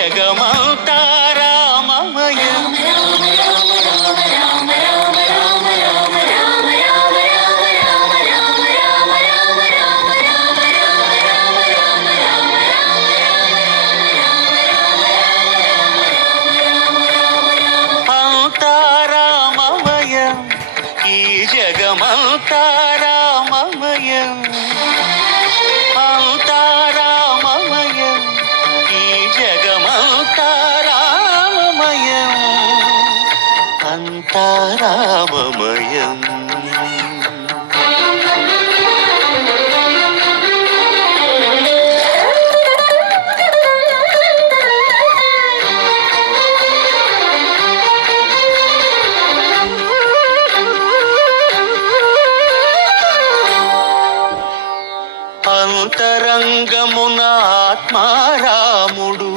జగమంతా రామమయం. అంతా రామమయం, ఈ జగమంతా రామమయం. అంతా రామమయం, ఈ జగమంతా రామమయం. అంతా రామమయం. అంతరంగమున ఆత్మారాముడు